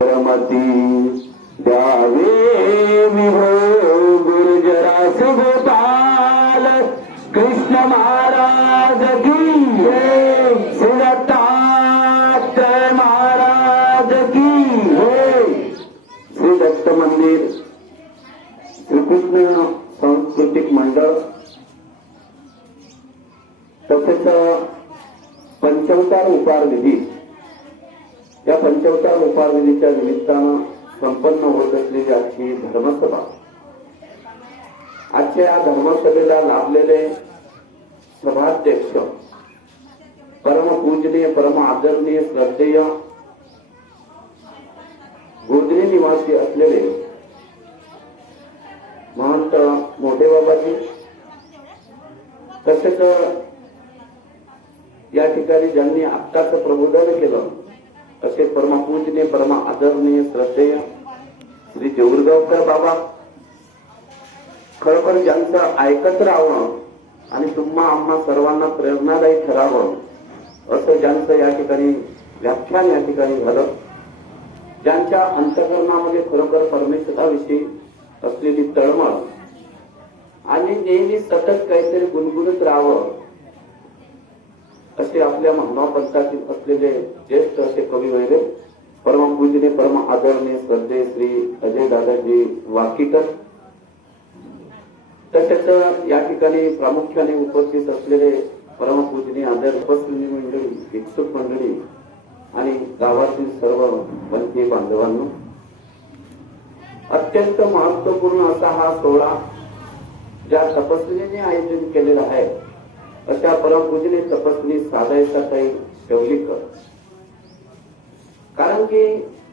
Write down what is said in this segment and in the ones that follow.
रमती द्यावे विभो हो गुरुजरास गोपाल कृष्ण महाराज की जय. महाराज की जय. श्री दत्त मंदिर श्रीकृष्ण सांस्कृतिक मंडळ तसेच पंचवतार उपार विधी या पंचवतार उपार निमित्तानं संपन्न होत असलेली आजची धर्मसभा. आजच्या या धर्मसभेला लाभलेले सभाध्यक्ष परमपूजनीय परम आदरणीय श्रद्धेय गोदरी निवासी असलेले महंत मोठे बाबाजी तसेच या ठिकाणी ज्यांनी आत्ताचं प्रबोधन केलं असे परमपूजने परम आदरणीय श्रद्धेय श्री देऊरगावकर बाबा. खरोखर ज्यांचं ऐकत राहावं आणि तुम्हा आम्हा सर्वांना प्रेरणादायी ठरावं असं ज्यांचं या ठिकाणी व्याख्यान या ठिकाणी झालं ज्यांच्या अंतकरणामध्ये खरोखर परमेश्वराविषयी असलेली तळमळ आणि नेहमी सतत काहीतरी गुणगुणत राहावं असे आपल्या महानुभाव पंथातील असलेले ज्येष्ठ असे कवी वैरे परमपूजने परम आदरणीय श्रद्धे श्री अजय दादाजी वाकीकर तसेच या ठिकाणी प्रामुख्याने उपस्थित असलेले परमपूजनी आदर उपस्थिती मंडळी भिक्षुक मंडळी आणि गावातील सर्व पंथी बांधवांनो अत्यंत महत्त्वपूर्ण असा हा सोहळा ज्या तपस्वीने आयोजन केलेला आहे अशा परमपूजने तपस्वी साधायचा काही शेवलीकर कारण की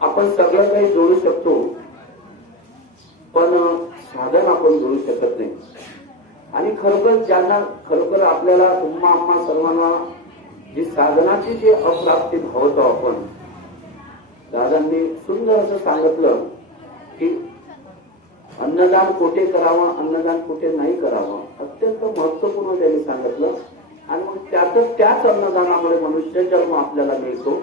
आपण सगळं काही जोडू शकतो पण साधन आपण जोडू शकत नाही. आणि खरोखर ज्यांना खरोखर आपल्याला उम्मा अम्मा सर्वांना जी साधनाची जी अप्राप्ती भावतो आपण दादांनी सुंदर असं सांगितलं की अन्नदान कुठे करावं अन्नदान कुठे नाही करावं अत्यंत महत्त्वपूर्ण त्यांनी सांगितलं. आणि मग त्यातच त्याच अन्नदानामुळे मनुष्य जन्म आपल्याला मिळतो.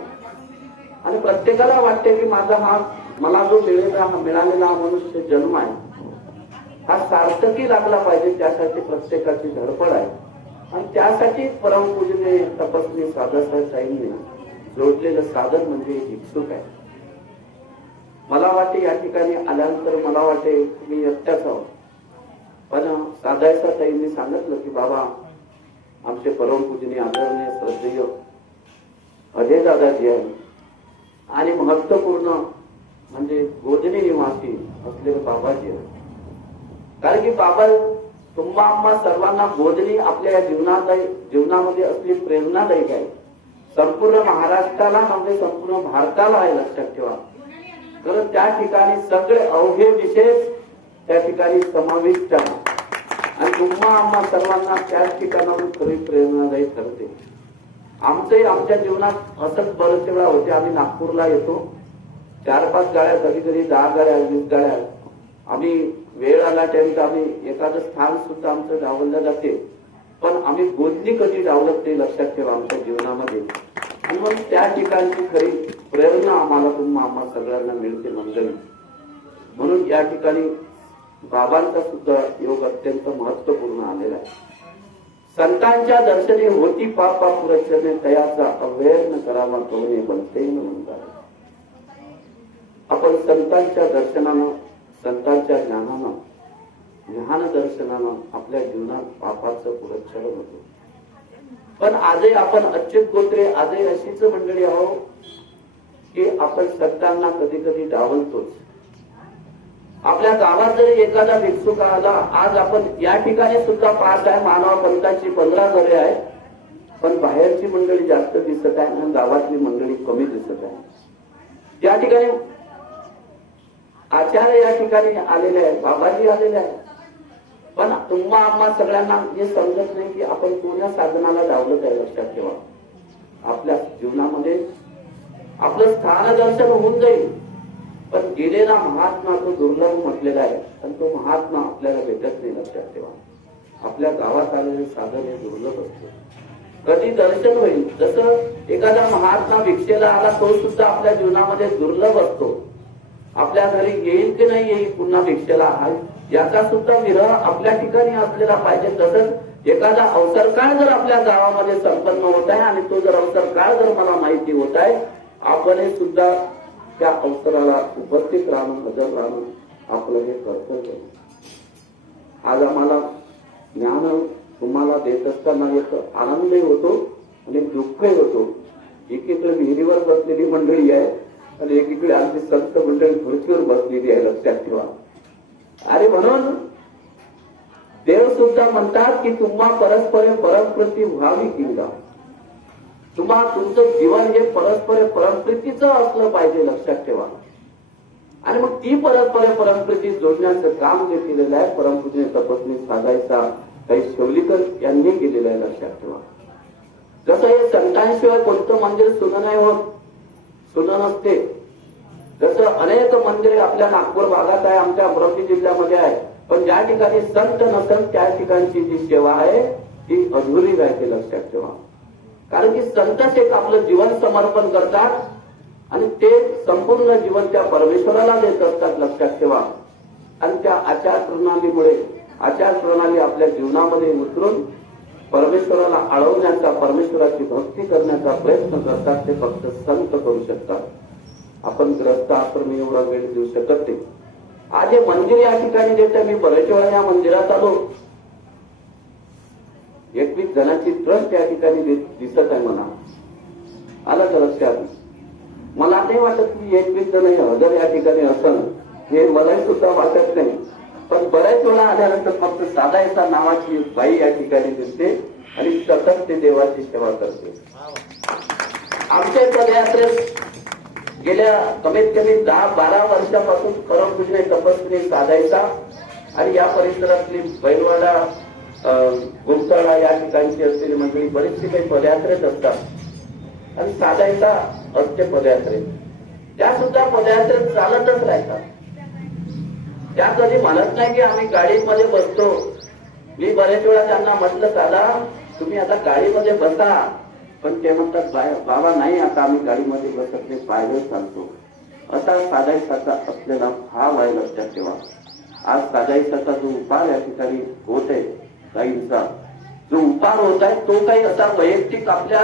आणि प्रत्येकाला वाटते की माझा हा मला जो मिळेला हा मिळालेला हा मनुष्य जन्म आहे हा सार्थकी लागला पाहिजे त्यासाठी प्रत्येकाची धडपड आहे. आणि त्यासाठी परमपूजने तपस्वी साधक साईंनी जोडलेलं साधन म्हणजे भिक्षुक आहे. मला वाटे या ठिकाणी आल्यानंतर मला वाटे मी एकट्याच आहोत. पण साधायचा ताईंनी सांगितलं की बाबा आमचे परमपूजनीय आदरणीय श्रद्धेय अजय दादाजी आहे आणि महत्त्वपूर्ण म्हणजे गोजनी निवासी असलेले बाबाजी आहे कारण की बाबा तुम्हा आम्हा सर्वांना गोजनी आपल्या या जीवनादायी जीवनामध्ये असली प्रेरणादायक आहे. संपूर्ण महाराष्ट्राला म्हणजे संपूर्ण भारताला आहे लक्षात ठेवा. तर त्या ठिकाणी सगळे अवघे विशेष त्या ठिकाणी समाविष्ट आहे आणि तुम्हा आम्हा सर्वांना त्याच ठिकाणाहून खरी प्रेरणादायी ठरते. आमचंही आमच्या जीवनात असंच बरेच वेळा होते. आम्ही नागपूरला येतो. चार पाच गाड्या कधी कधी दहा गाड्या वीस गाड्या. आम्ही वेळ आला त्यावेळी आम्ही एखादं स्थान सुद्धा आमचं डावललं जाते. पण आम्ही गोंदी कधी डावलत ते लक्षात ठेवा आमच्या जीवनामध्ये. आणि मग त्या ठिकाणची खरी प्रेरणा आम्हाला तुम्ही आम्हाला सगळ्यांना मिळते मंडळी म्हणून या ठिकाणी बाबांचा सुद्धा योग अत्यंत महत्त्वपूर्ण आलेला आहे. संतांच्या दर्शने होती पापा पुरचने तयाचा अवहेळन करावा कवणे बनते म्हणतात. आपण संतांच्या दर्शनानं संतांच्या ज्ञानानं ज्ञान दर्शनानं आपल्या जीवनात पापाचं पुरक्षण होतो. पण आजही आपण अच्युत गोत्रे आजही अशीच मंडळी आहो की आपण सरकारना कधी कधी डावलतोच. आपल्या गावात जरी एखादा भिक्षुक आला आज आपण या ठिकाणी सुद्धा पाच आहे मानव पंथाची पंधरा घरे आहे पण बाहेरची मंडळी जास्त दिसत आहे आणि गावातली मंडळी कमी दिसत आहे. या ठिकाणी आचार्य या ठिकाणी आलेले आहेत बाबाजी आलेले आहेत. पण तुम्हा आम्हा सगळ्यांना हे समजत नाही की आपण पूर्ण साधनाला लावलं त्या लक्षात ठेवा आपल्या जीवनामध्ये आपलं स्थान दर्शन होऊन जाईल. पण गेलेला महात्मा तो दुर्लभ म्हटलेला आहे. पण तो महात्मा आपल्याला भेटत नाही लक्षात ठेवा आपल्या गावात आलेले साधन हे दुर्लभ असते. कधी दर्शन होईल? जसं एखादा महात्मा भिक्षेला आला तो सुद्धा आपल्या जीवनामध्ये दुर्लभ असतो. आपल्या घरी येईल की नाही येईल पुन्हा भिक्षेला हा- याचा सुद्धा विरह आपल्या ठिकाणी असलेला पाहिजे. तसंच एखादा अवसर काळ जर आपल्या गावामध्ये संपन्न होत आहे आणि तो जर अवसर काळ जर मला माहिती होत आहे आपण सुद्धा त्या अवसराला उपस्थित राहून हजर राहून आपलं हे कर्तव्य आज आम्हाला ज्ञान तुम्हाला देत असताना एक आनंदही होतो आणि दुःखही होतो. एकीकडे विहिरीवर बसलेली मंडळी आहे आणि एकीकडे आमची संत मंडळी खुर्चीवर बसलेली आहे लक्षात ठेवा अरे म्हणून देव सुद्धा म्हणतात की तुम्हा परस्पर परमप्रती व्हावी किंवा. तुम्हा तुमचं जीवन हे परस्पर परमप्रीतीचं असलं पाहिजे लक्षात ठेवा. आणि मग ती परस्पर परमप्रीती जोडण्याचं काम जे केलेलं आहे परमपूजने तपस्वी साधायचा काही शेवलीकर यांनी केलेलं आहे लक्षात ठेवा. जसं हे संतांशिवाय कोणतं मंदिर सुन नाही होत सुन नसते. जसं अनेक मंदिरे आपल्या नागपूर भागात आहे आमच्या अमरावती जिल्ह्यामध्ये आहे. पण ज्या ठिकाणी संत नसत त्या ठिकाणची जी सेवा आहे ती अधुरी राहते लक्षात ठेवा कारण की संतच एक आपलं जीवन समर्पण करतात आणि ते संपूर्ण जीवन त्या परमेश्वराला देत असतात लक्षात ठेवा. आणि त्या आचार प्रणालीमुळे आचार प्रणाली आपल्या जीवनामध्ये उतरून परमेश्वराला अडवण्याचा परमेश्वराची भक्ती करण्याचा प्रयत्न करतात ते फक्त संत करू शकतात. आपण ग्रस्त आश्रमी एवढा वेळ देऊ शकत नाही. आज हे मंदिर या ठिकाणी देत मी बऱ्याच वेळा या मंदिरात आलो. एकवीस जणांची ट्रस्ट या ठिकाणी दिसत आहे मला. आलं तर लक्षात मला नाही वाटत की एकवीस जण हे हजर या ठिकाणी असण हे मलाही सुद्धा वाटत नाही. पण बऱ्याच वेळा आल्यानंतर फक्त साधा येता नावाची बाई या ठिकाणी दिसते आणि सतत ते देवाची सेवा करते. आमच्या पदयात्रेत गेल्या कमीत कमी दहा बारा वर्षापासून परमपूजने तपस्वी साधायचा. आणि या परिसरातली बैलवाडा अं, या ठिकाणची असलेली मंडळी बरीचशी काही पदयात्रेत असतात. आणि साधायचा असते पदयात्रेत त्या सुद्धा पदयात्रेत चालतच राहतात. त्या कधी म्हणत नाही की आम्ही गाडीमध्ये बसतो. मी बरेच वेळा त्यांना म्हटलं दादा तुम्ही आता गाडीमध्ये बसा. पण ते म्हणतात बाबा नाही आता आम्ही गाडीमध्ये बसत नाही पायदळ चालतो. असा साधायसाचा असलेला भाव आहे लक्षात ठेवा. आज साधायसाचा जो उपाय या ठिकाणी होत आहे काहींचा जो उपार होत आहे तो काही असा वैयक्तिक आपल्या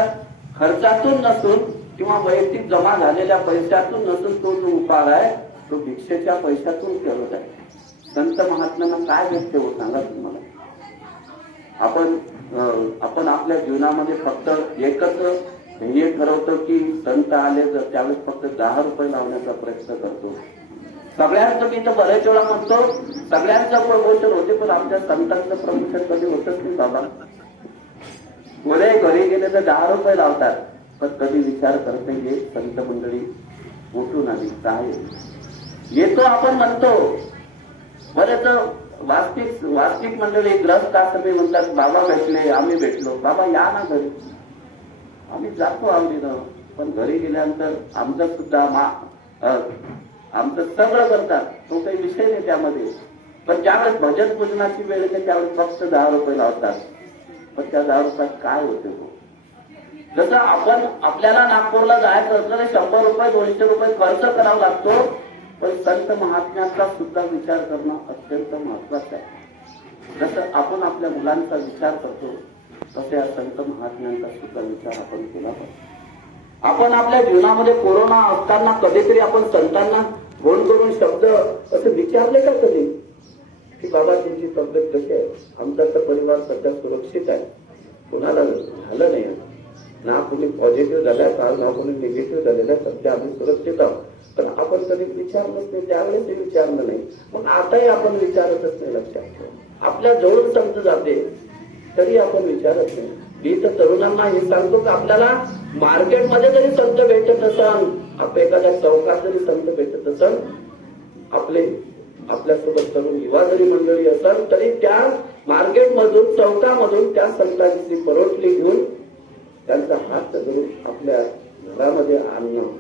खर्चातून नसून किंवा वैयक्तिक जमा झालेल्या पैशातून नसून तो जो उपार आहे तो भिक्षेच्या पैशातून करत आहे संत महात्म्यांना काय व्यक्त हो सांगा तुम्हाला आपण आपण आपल्या जीवनामध्ये फक्त एकच ध्येय ठरवतो की संत आले तर त्यावेळेस फक्त दहा रुपये लावण्याचा प्रयत्न करतो. सगळ्यांचं मी तर बरेच वेळा म्हणतो सगळ्यांचं प्रमोशन होते पण आमच्या संतांचं प्रमोशन कधी होतच नाही बाबा. मुले घरी गेले तर दहा रुपये लावतात पण कधी विचार करते हे संत मंडळी उठून आली काय येतो आपण म्हणतो. बरेच वास्तविक वास्तविक मंडळी ग्रस्त आश्रमी म्हणतात बाबा भेटले आम्ही भेटलो. बाबा या ना घरी. आम्ही जातो आवडीनं पण घरी गेल्यानंतर आमचं सुद्धा मा आमचं सगळं करतात. तो काही विषय नाही त्यामध्ये. पण ज्यावेळेस भजन पूजनाची वेळ येते त्यावेळेस फक्त दहा रुपये लावतात. पण त्या दहा रुपयात काय होते हो? जसं आपण आपल्याला नागपूरला जायचं असलं तर शंभर रुपये दोनशे रुपये खर्च करावा लागतो. पण संत महात्म्याचा सुद्धा विचार करणं अत्यंत महत्वाचं आहे. जसं आपण आपल्या मुलांचा विचार करतो तसे या संत महात्म्यांचा सुद्धा विचार आपण केला पाहिजे. आपण आपल्या जीवनामध्ये कोरोना असताना कधीतरी आपण संतांना फोन करून शब्द असं विचारले का कधी? की बाबा तुमची तब्येत कशी आहे? आमचा तर परिवार सध्या सुरक्षित आहे. कुणाला झालं नाही ना कुणी पॉझिटिव्ह झाल्या का ना कुणी निगेटिव्ह झालेल्या सध्या आम्ही सुरक्षित आहोत. पण आपण कधी विचारलंच नाही त्यावेळेस ते विचारलं नाही. मग आताही आपण विचारतच नाही लक्षात आपल्या जवळ शब्द जाते तरी आपण विचारत नाही. मी तर तरुणांना हे सांगतो की आपल्याला मार्केटमध्ये जरी संत भेटत असाल आपल्या एखाद्या चौकात जरी संत भेटत असाल आपले आपल्यासोबत तरुण युवा जरी मंडळी असाल तरी त्या मार्केटमधून चौकामधून त्या संतांची परोटली घेऊन त्यांचा हात धरून आपल्या घरामध्ये आणणं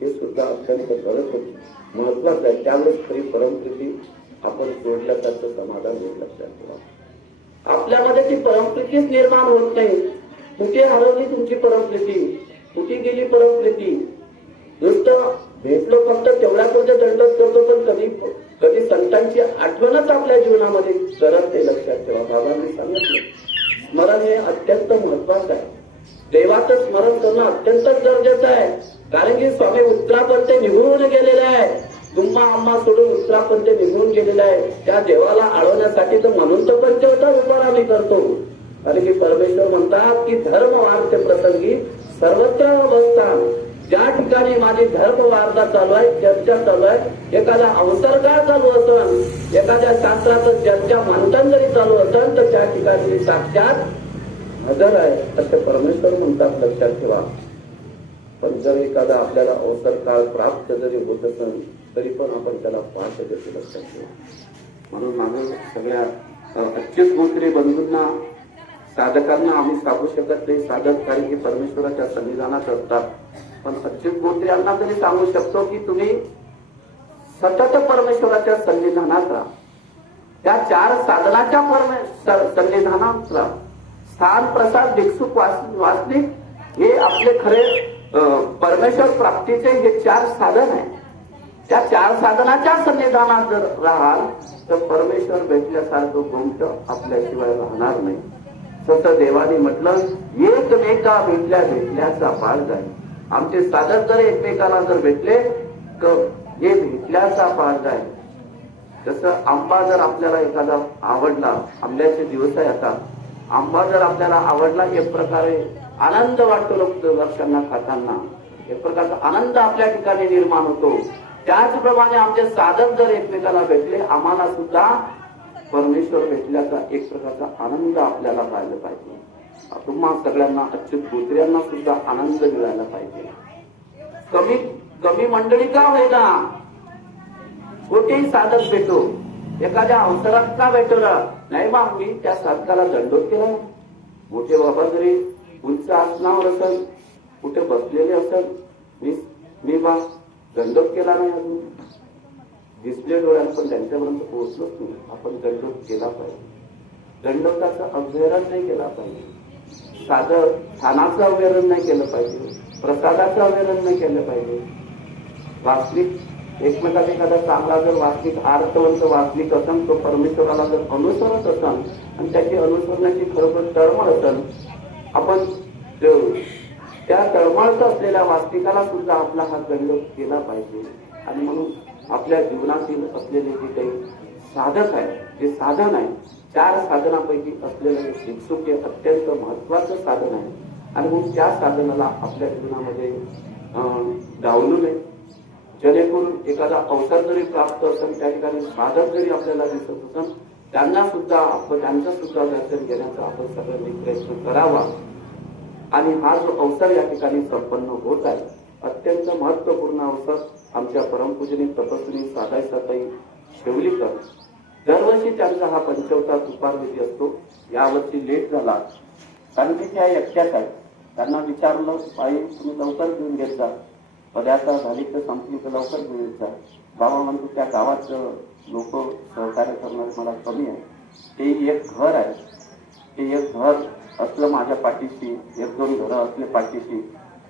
हे सुद्धा अत्यंत गरज होती. महत्वाचं आहे त्यामुळेच खरी परमप्रीती आपण जोडल्यासारखं समाधान जोडल्यासारखं आपल्यामध्ये ती परमप्रीतीच निर्माण होत नाही. कुठे हरवली तुमची परमप्रीती? कुठे गेली परमप्रीती? नुसतं भेटलो फक्त तेवढ्या पुढे दंडच करतो पण कधी कधी संतांची आठवणच आपल्या जीवनामध्ये करत ते लक्षात ठेवा. बाबांनी सांगितलं. स्मरण हे अत्यंत महत्वाचं आहे. देवाचं स्मरण करणं अत्यंत गरजेचं आहे. कारण की स्वामी उत्तरापर्यंत निघून गेलेले आहे. तुम्हा आम्हा सोडून उत्तरापर्यंत निघून गेलेला आहे. त्या देवाला आळवण्यासाठी तर म्हणून तर पंचवटा उपार आम्ही करतो. कारण की परमेश्वर म्हणतात की धर्म वार्ते प्रसंगी सर्वत्र बसतात ज्या ठिकाणी माझी धर्म वार्ता चालू आहे चर्चा चालू आहे एखादा अवसरकार चालू असन एखाद्या शास्त्राचं चर्चा मंथन जरी चालू असेल तर त्या ठिकाणी साक्षात हजर आहे असे परमेश्वर म्हणतात लक्षात ठेवा. पण जर एखादा आपल्याला अवसर काळ प्राप्त जरी होत असेल तरी पण आपण त्याला पाहत त्याचे लक्षात ठेवा. म्हणून माझं सगळ्या अच्युत गोत्रे बंधूंना साधकांना आम्ही सांगू शकत नाही. साधक कारण की परमेश्वराच्या संविधानात असतात. पण अच्युत गोत्रे यांना तरी सांगू शकतो की तुम्ही सतत परमेश्वराच्या संविधानात राहा. त्या चार साधनाच्या परमे स- संविधानात राहा. प्रसाद भिक्षुक वास- वासनिक हे आपले खरे परमेश्वर प्राप्तीचे हे चार साधन आहे त्या चार साधनाच्या संविधानात जर राहाल तर परमेश्वर भेटल्यासारखं गोमट आपल्याशिवाय राहणार नाही. तसं देवाने म्हटलं एकमेका भेटल्या भेटल्याचा पाळ जाईल. आमचे साधक जर एकमेकाला जर भेटले तर हे भेटल्याचा पाळ जाईल. तसं आंबा जर आपल्याला एखादा आवडला आंब्याचे दिवस आहे आता आंबा जर आपल्याला आवडला एक प्रकारे आनंद वाटतो लोक वर्षांना खाताना. एक प्रकारचा आनंद आपल्या ठिकाणी निर्माण होतो. त्याचप्रमाणे आमचे साधक जर एकमेकाला भेटले आम्हाला सुद्धा परमेश्वर भेटल्याचा एक प्रकारचा आनंद आपल्याला पाहिलं पाहिजे. तुम्हा सगळ्यांना अच्युत दुसऱ्यांना सुद्धा आनंद मिळायला पाहिजे. कमी कमी मंडळी का होईना? कुठेही साधक भेटो. एखाद्या अवसरात का भेटवला नाही मग मी त्या साधकाला दंडोत केला. मोठे बाबा जरी उंच आसनावर असेल कुठे बसलेले असेल मी मी बा दंडोत केला नाही अजून. दिसले डोळ्यात पण त्यांच्यापर्यंत पोहोचलोच नाही. आपण दंडोत केला पाहिजे. दंडोताचं अभ्यारण नाही केला पाहिजे. साधं स्थानाचं अभ्यारण नाही केलं पाहिजे. प्रसादाचं अभ्यारण नाही केलं पाहिजे. वास्तविक एकमेकात एखादा चांगला जर वास्तविक आर्थवंत वास्तविक असन तो परमेश्वराला जर अनुसरत असन आणि त्याची अनुसरण्याची खरोखर तळमळ असन आपण त्या तळमळत असलेल्या वास्तविकाला सुद्धा आपला हा दंड केला पाहिजे. आणि म्हणून आपल्या जीवनातील असलेले जे काही साधक आहे जे साधन आहे चार साधनापैकी असलेलं हे भिक्षुक हे अत्यंत महत्वाचं साधन आहे. आणि म्हणून त्या साधनाला आपल्या जीवनामध्ये डावलू नये जेणेकरून एखादा अवसर जरी प्राप्त असेल त्या ठिकाणी साधक जरी आपल्याला दिसत असेल त्यांना सुद्धा आपण त्यांचं सुद्धा दर्शन घेण्याचा आपण सगळ्यांनी प्रयत्न करावा. आणि हा जो अवसर या ठिकाणी संपन्न होत आहे अत्यंत महत्त्वपूर्ण अवसर आमच्या परमपूजनी तपस्वी साधाई साताई शेवलीकर. दरवर्षी त्यांचा हा पंचवता दुपार विधी असतो. यावर्षी लेट झाला. कारण की त्या एकट्याच आहेत. त्यांना विचारलं बाई तुम्ही लवकर घेऊन घेतात पदार्थ झाली तर संपली तर लवकर मिळेल येत जा बाबा म्हणतो त्या गावात लोक सहकार्य करणारे मला कमी आहे. ते एक घर आहे. ते एक घर असलं माझ्या पाठीशी एक दोन घरं असले पाठीशी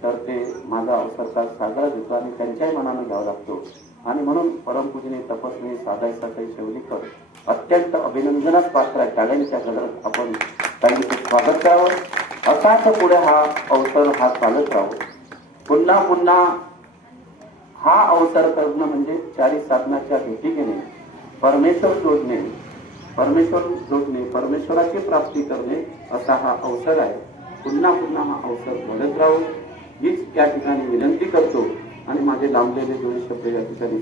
तर ते माझा अवसरकाळ साजरा देतो आणि त्यांच्याही मनानं घ्यावा लागतो. आणि म्हणून परमपूजने तपस्वी सादाई साताई शेवलीकर अत्यंत अभिनंदनास पात्र आहे. टाळ्यांच्या गजरात आपण त्यांचे स्वागत करावं. असाच पुढे हा अवसर हा चालत राहावं पुन्हा पुन्हा हा अवसर करणं म्हणजे चारी साधनाच्या भेटी घेणे परमेश्वर जोडणे परमेश्वर जोडणे परमेश्वराची प्राप्ती करणे असा हा अवसर आहे. पुन्हा पुन्हा हा अवसर बोलत राहू हीच त्या ठिकाणी विनंती करतो आणि माझे लांबलेले दोन शब्द या ठिकाणी